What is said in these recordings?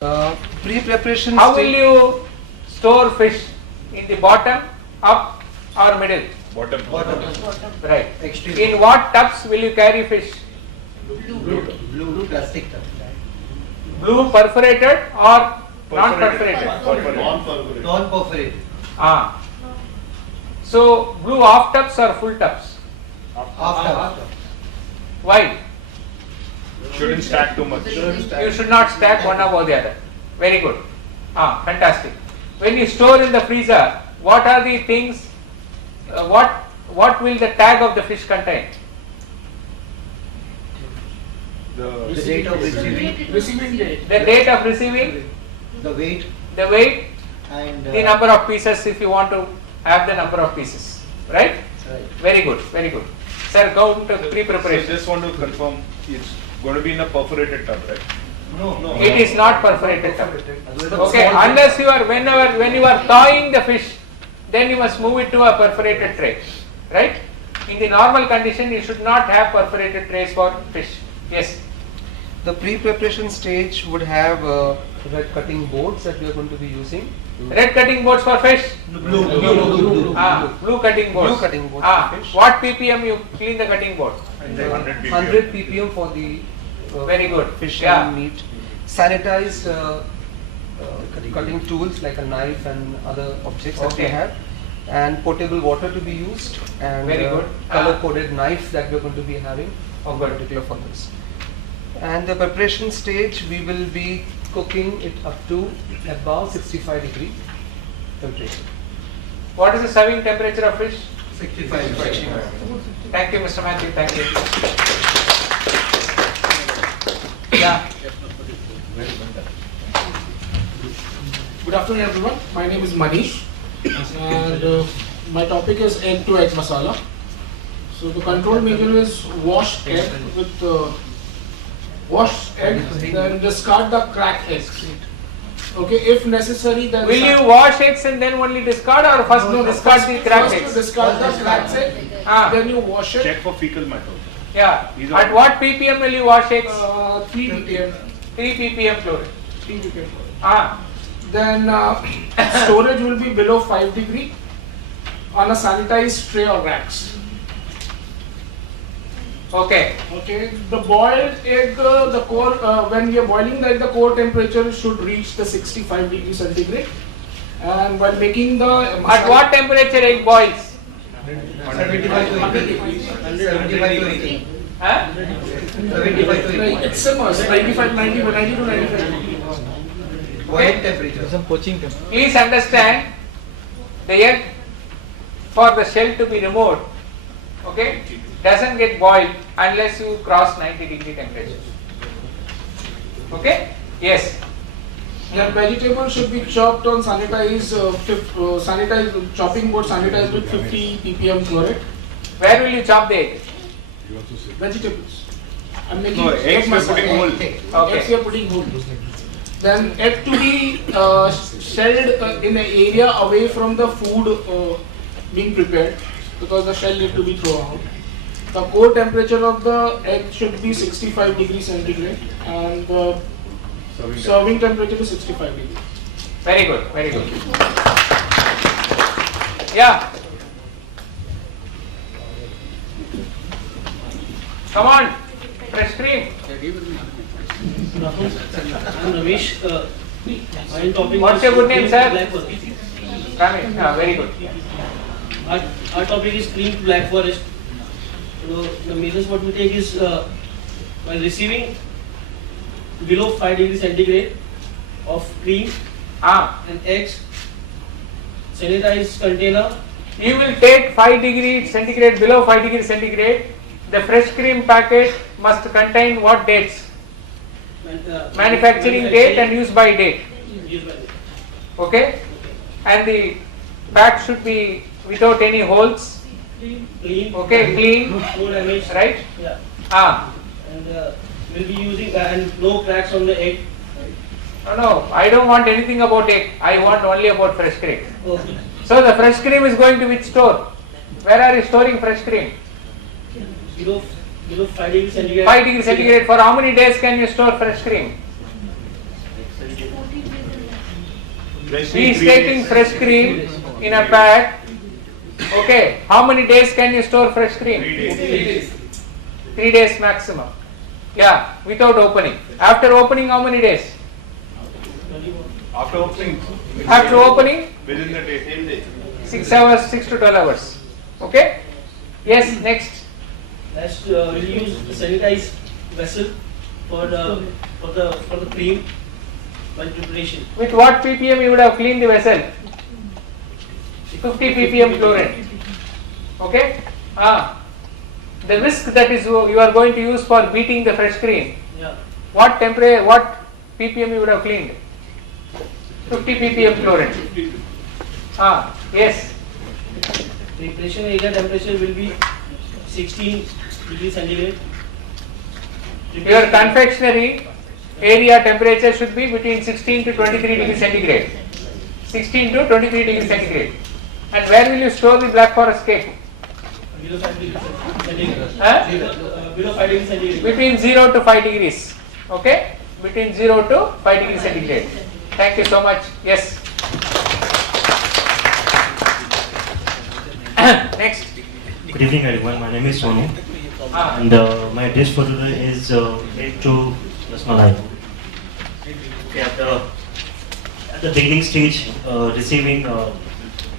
Pre-preparation. How will you store fish? In the bottom, up, or middle? Bottom. Right. Extreme. In what tubs will you carry fish? Blue plastic tub. Blue perforated or non-perforated? Non-perforated. So blue half tubs or full tubs? Half tub. Why? Shouldn't stack too much. You should not stack one above the other. Very good. Fantastic. When you store in the freezer, what are the things? What will the tag of the fish contain? The date of receiving. The date of receiving, The weight and the number of pieces if you want to have the number of pieces. Right? Right. Very good. Very good. Sir, go to So pre-preparation. just want to confirm, it's going to be in a perforated tub, right? No. It is not perforated tub. Okay, unless you are when you are thawing the fish, then you must move it to a perforated tray, right? In the normal condition, you should not have perforated trays for fish. Yes. The pre-preparation stage would have red cutting boards that we are going to be using. Red cutting boards for fish. Blue. Blue cutting boards. Blue cutting boards for fish. What ppm you clean the cutting board? 100 ppm. 100 ppm for the Very good. fish Yeah. and meat. Sanitized cutting tools like a knife and other objects that we Okay. have, and potable water to be used, and Very good. color-coded knife that we are going to be having Oh, for good. particular for this. And the preparation stage, we will be cooking it up to above 65-degree temperature. What is the serving temperature of fish? 65. Thank you, Mr. Matthew. Thank you. Yeah. Good afternoon, everyone. My name is Manish, and my topic is egg to egg masala. So the control measure is wash egg with wash egg, then discard the cracked eggs. Okay, if necessary, then Will you wash eggs and then only discard, or first you discard the cracked first you eggs? discard the cracked egg, Ah. then you wash it. Check for fecal matter. Yeah. These are- At what ppm will you wash eggs? 3 ppm. 3 ppm chlorine. 3 ppm. Ah. Then storage will be below 5 degree on a sanitized tray or racks. Okay. Okay, the boiled egg, the core, when we are boiling the egg, the core temperature should reach the 65 degrees centigrade. And while making the At what temperature egg boils? 75 to 80. 75 to 80. Huh? 75 to 80. It simmers 90 to 95. Boiling temperature. Please understand, the egg for the shell to be removed, okay, doesn't get boiled unless you cross 90-degree temperature. Okay? Yes. Then vegetable should be chopped on sanitized, sanitized chopping board sanitized with 50 ppm chloride. Where will you chop the egg? Vegetables. I'm making No, eggs we are putting whole. Okay. Eggs we are putting whole. Then egg to be shelled in an area away from the food being prepared, because the shell need to be thrown out. The core temperature of the egg should be 65 degrees centigrade, and the serving temperature is 65 degrees. Very good, very good. Yeah. Come on, fresh cream. I'm Ramesh. My topic What's is your good name, sir? Black forest. Come in. Very good. Our topic is cream black forest. So the measures what we take is while receiving below 5 degrees centigrade of cream and eggs, sanitized container. You will take 5 degree centigrade, below 5 degree centigrade. The fresh cream packet must contain what dates? Manufacturing date and use by date. Used by date. Okay? And the pack should be without any holes. Clean. Okay, clean. No damage. Right? Yeah. And we'll be using and no cracks on the egg. No, I don't want anything about egg. I want only about fresh cream. Okay. So the fresh cream is going to which store? Where are you storing fresh cream? Below 5 degrees centigrade. 5 degree centigrade. For how many days can you store fresh cream? He is taking fresh cream in a pack. Okay, how many days can you store fresh cream? 3 days. 3 days maximum. Yeah, without opening. After opening, how many days? After opening, After opening, within the day. Same day. 6 hours, 6 to 12 hours. Okay? Yes, next. Next, we'll use the sanitized vessel for the cream while preparation. With what ppm you would have cleaned the vessel? 50 ppm chlorine. Okay? The whisk that is you are going to use for beating the fresh cream. Yeah. What temperature, what ppm you would have cleaned? 50 ppm chlorine. Yes. Preparation area temperature will be 16 degrees centigrade. Your confectionery area temperature should be between 16 to 23 degrees centigrade. 16 to 23 degrees centigrade. And where will you store the black forest cake? Below 5 degrees centigrade. Below 5 degrees centigrade. Between 0 to 5 degrees. Okay? Between 0 to 5 degrees centigrade. Thank you so much. Yes. Next. Good evening everyone, my name is Sonu and my dish for today is made to Rasmalai. Okay, at the beginning stage,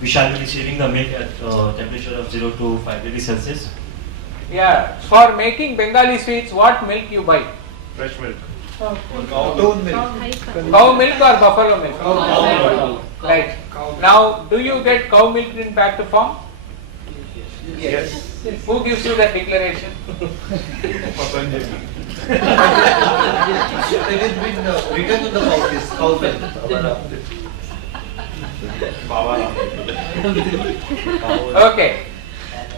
we shall be receiving the milk at temperature of 0 to 5 degrees Celsius. Yeah. For making Bengali sweets, what milk you buy? Fresh milk. Cow milk or buffalo milk? Right. Now, do you get cow milk in packed form? Yes. Who gives you that declaration? Patanjali. It has been written on the pouches, cow milk. Bawala. Okay.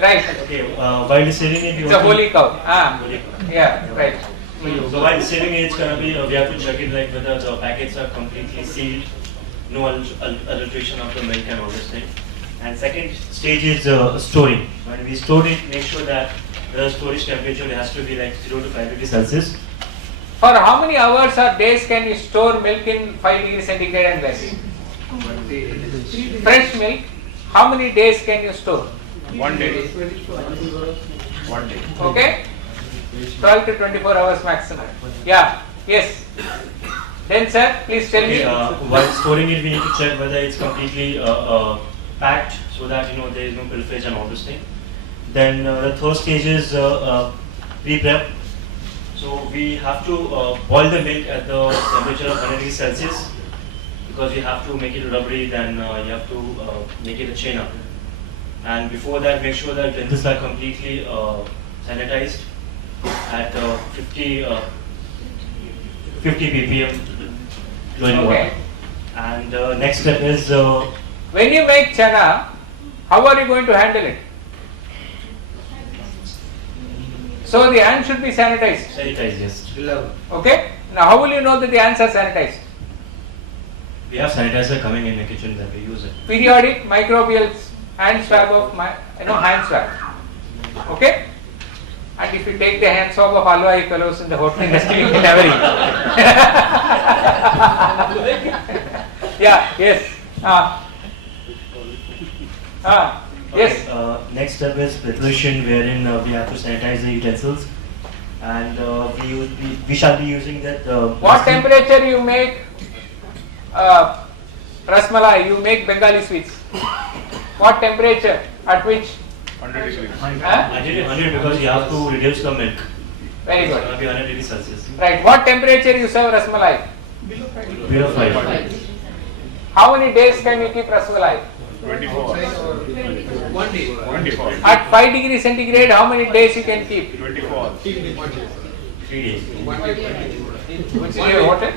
Right. Okay, while receiving it, It's a holy cow. Holy cow. Yeah, right. So while receiving it, it's gonna be we have to check it like whether the packets are completely sealed, no adulteration of the milk and all this thing. And second stage is storing. When we store it, make sure that the storage temperature has to be like 0 to 5 degrees Celsius. For how many hours or days can you store milk in 5 degrees centigrade and less? Fresh milk, how many days can you store? 1 day. 1 day. Okay? 12 to 24 hours maximum. Yeah, yes. Then sir, please tell me. While storing it, we need to check whether it's completely packed so that there is no pilferage and all this thing. Then the third stage is pre-prep. So we have to boil the milk at the temperature of 100 degrees Celsius because you have to make it rubbery. Then you have to make it a chain-up. And before that, make sure that utensils are completely sanitized at 50 ppm flowing water. And next step is When you make chana, how are you going to handle it? So the hands should be sanitized. sanitized. Yes, Okay? Now how will you know that the hands are sanitized? we have sanitizer coming in the kitchen that we use it. Periodic microbial hand swab of hand swab. Okay? And if you take the hand swab of halwai fellows in the hotel industry, you can never eat. Yeah, yes. Yes. Next step is preparation, wherein we have to sanitize the utensils, and we shall be using that. What temperature you make rasmalai? You make Bengali sweets. What temperature? At which? 100 degrees. I did it 100 because you have to reduce the milk. Very It's good. going to be 100 degrees Celsius. Right. What temperature you serve rasmalai? Below 5. How many days can you keep rasmalai? 24 hours. 1 day. 24 hours. At 5 degrees centigrade, how many days you can keep? 24 hours. 3 days. Which is your hotel?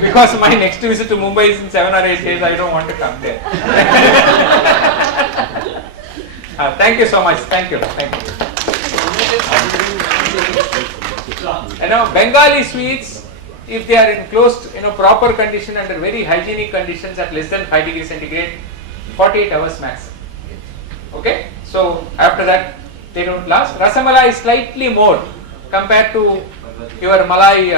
Because my next visit to Mumbai is in 7 or 8 days, I don't want to come there. Thank you so much. Thank you. Thank you. Bengali sweets, if they are in closed, proper condition under very hygienic conditions at less than 5 degrees centigrade, 48 hours max. Okay? So after that, they don't last. Rasamalai is slightly more compared to your Malai,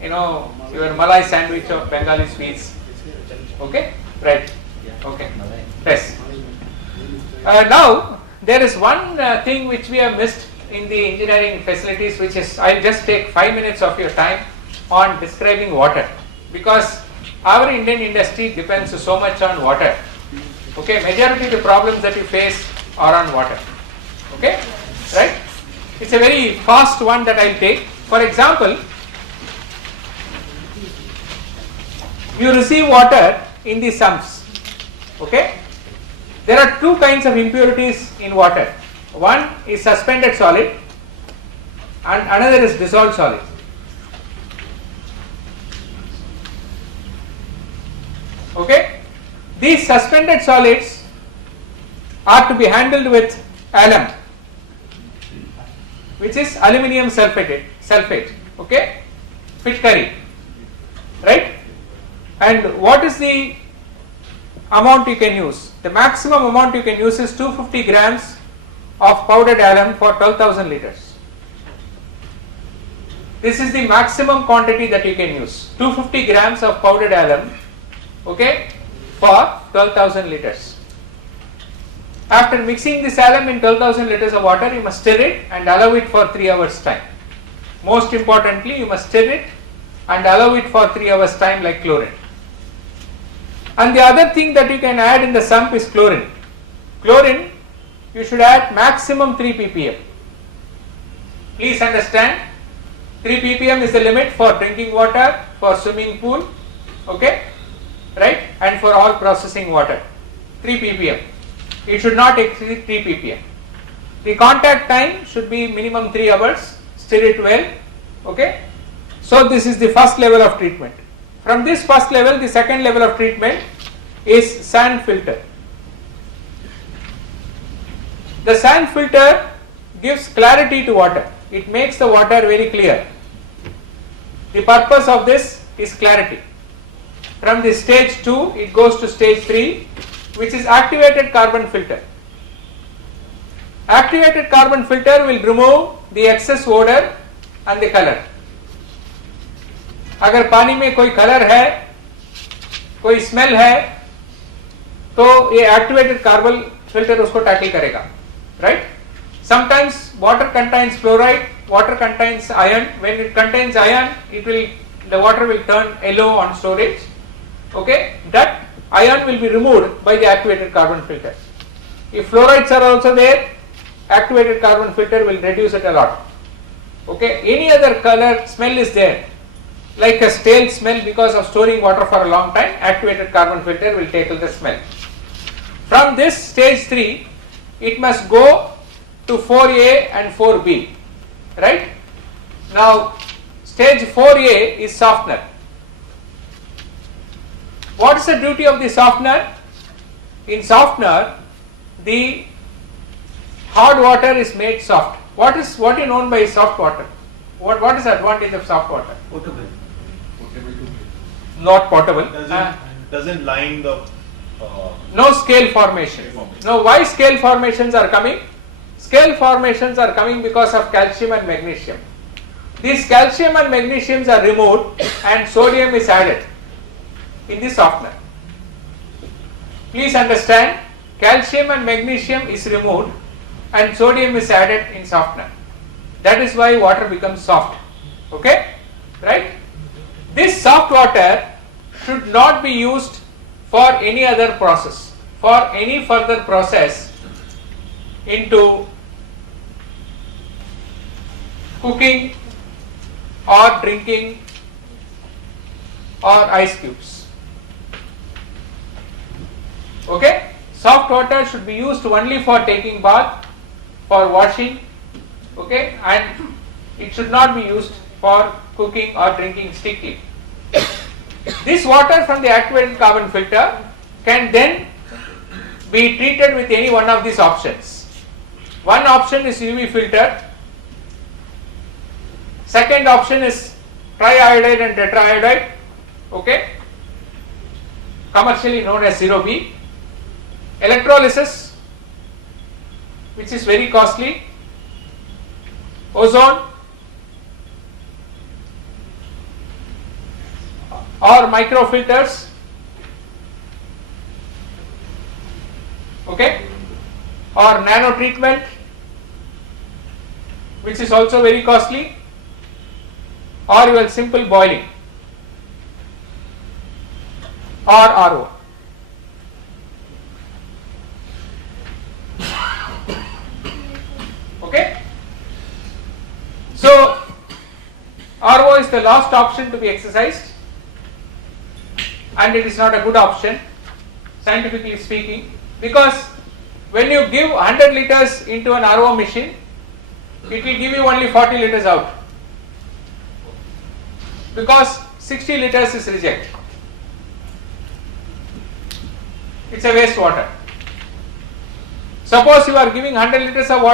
your Malai sandwich of Bengali sweets. Okay, right? Okay, yes. Now there is one thing which we have missed in the engineering facilities, which is, I'll just take 5 minutes of your time on describing water, because our Indian industry depends so much on water. Okay, majority of the problems that you face are on water. Okay, right? It's a very fast one that I'll take. For example, you receive water in the sumps. Okay, there are two kinds of impurities in water. One is suspended solid and another is dissolved solid. Okay, these suspended solids are to be handled with alum, which is aluminium sulfate. Okay, fish curry, right? And what is the amount you can use? The maximum amount you can use is 250 grams of powdered alum for 12,000 liters. This is the maximum quantity that you can use, 250 grams of powdered alum, okay, for 12,000 liters. After mixing this alum in 12,000 liters of water, you must stir it and allow it for 3 hours time. Most importantly, you must stir it and allow it for 3 hours time like chlorine. And the other thing that you can add in the sump is chlorine. Chlorine, you should add maximum 3 ppm. Please understand, 3 ppm is the limit for drinking water, for swimming pool, okay, right, and for all processing water. 3 ppm. It should not exceed 3 ppm. The contact time should be minimum 3 hours. Stir it well, okay. So this is the first level of treatment. From this first level, the second level of treatment is sand filter. The sand filter gives clarity to water. It makes the water very clear. The purpose of this is clarity. From the stage 2, it goes to stage 3, which is activated carbon filter. Activated carbon filter will remove the excess odor and the color. अगर पानी में कोई colour है, कोई smell है, तो ये activated carbon filter उसको टैकल करेगा, right? Sometimes water contains fluoride, water contains iron. When it contains iron, the water will turn yellow on storage. Okay, that ion will be removed by the activated carbon filter. If fluorides are also there, activated carbon filter will reduce it a lot. Okay, any other color smell is there, like a stale smell because of storing water for a long time, activated carbon filter will tackle the smell. From this stage 3, it must go to 4A and 4B, right? Now stage 4A is softener. What is the duty of the softener? In softener, the hard water is made soft. What is known by soft water? What is the advantage of soft water? Potable. Not potable. Doesn't line the no scale formation. Now why scale formations are coming? Scale formations are coming because of calcium and magnesium. These calcium and magnesiums are removed and sodium is added in the softener. Please understand, calcium and magnesium is removed and sodium is added in softener. That is why water becomes soft. Okay, right? This soft water should not be used for any other process, for any further process into cooking or drinking or ice cubes. Okay, soft water should be used only for taking bath, for washing, okay, and it should not be used for cooking or drinking strictly. This water from the activated carbon filter can then be treated with any one of these options. One option is UV filter. Second option is triiodide and tetraiodide, okay, commercially known as 0B. Electrolysis, which is very costly, ozone, or microfilters, okay, or nano treatment, which is also very costly, or your simple boiling, or RO. Okay. So RO is the last option to be exercised, and it is not a good option scientifically speaking, because when you give 100 liters into an RO machine, it will give you only 40 liters out, because 60 liters is reject. It's a waste water. Suppose you are giving 100 liters of water